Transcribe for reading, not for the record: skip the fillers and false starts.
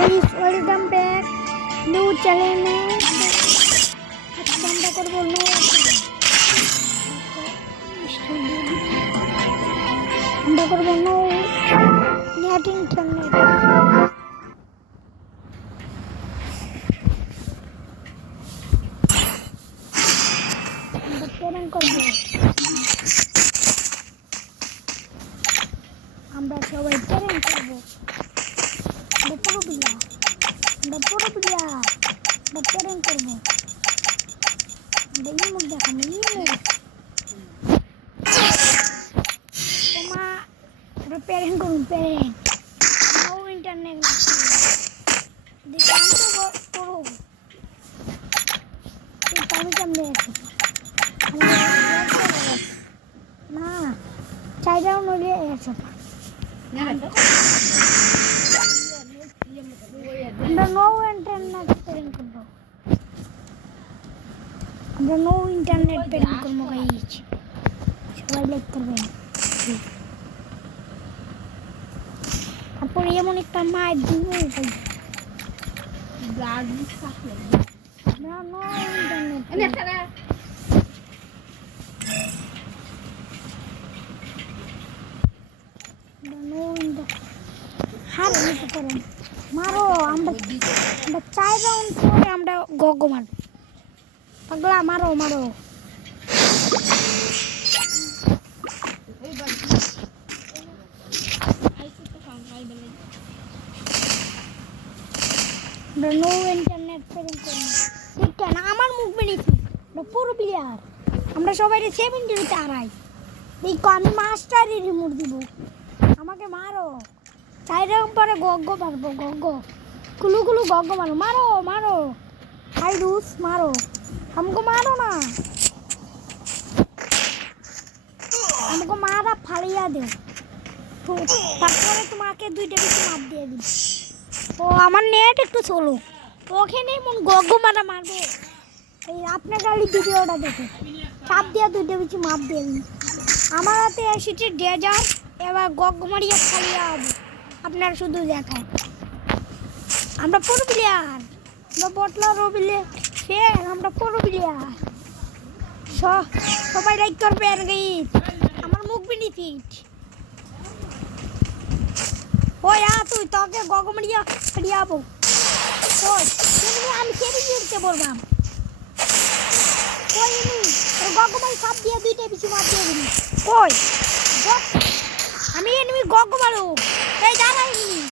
guys welcome back new চ্যানেলে আজকে আমরা করব নো নেট ইন্টারনেট আমরা প্রেরণ করব আমরা সবাই প্রেরণ করব পুরো প্রেরণ করবো ইমোট দেখাবো তোমা আমরা প্রেরণ করুন প্রেরণ নো ইন্টারনেট দেখলাম তো করো আমি কেমনে আছি না চাইটাও নইলে এসো আমরা নো ইন্টারনেট প্রেরণ করবো আমরা নো ইন্টারনেট প্রেরণ করবো গাইস সবাই লাইক করবেন তারপর এমন একটা মাইক দিব না নো ইন্টারনেট হার নিতে পারেন মারো আমরা 4 রাউন্ড পরে আমরা গগ মার পাগলা মারো মারো নো ইন্টারনেট প্রেরণ করবো ঠিক না আমার মুখ বেরিয়েছি পুরো প্লেয়ার আমরা সবাই 70 হারাই দেখো আমি মাস্টারই রিমোট দিব আমাকে মারো 4 রাউন্ড পরে গগ মারবো গগ কুলু গগ মারো মারো মারো হাই রুস মারো हमको मारो ना हमको मारा फालिया दे तो তারপরে তোমাকে দুইটা বেশি মাপ দিয়ে দিই ও আমার নেট একটু চলো ওখানে মন গগ মারা মারবো এই আপনার গাড়ি ভিডিওটা দেখে চাপ দিয়ে দুইটা বেশি মাপ দিয়ে দিই আমার হাতে এসেছে ডেজার্ট এবার গগ মারিয়া ফালিয়া হবে আপনারা শুধু দেখায় আমরা পুরো প্লেয়ার আমরা বটলা রবিলে আমরা পুরো প্লেয়ার সবাই লাইক করবেন গাইস আমার মুখ বেনিফিট ওই তুই তোকে গগমড়িয়া ফিরিয়াবো ওই তুমি আমি কেটে দিতে বললাম ওই তোর গগমাই সব দিয়ে দুইটা বেশি মার দিয়ে দিবি ওই আমি এনিমি গগমারো এই দাঁড়াই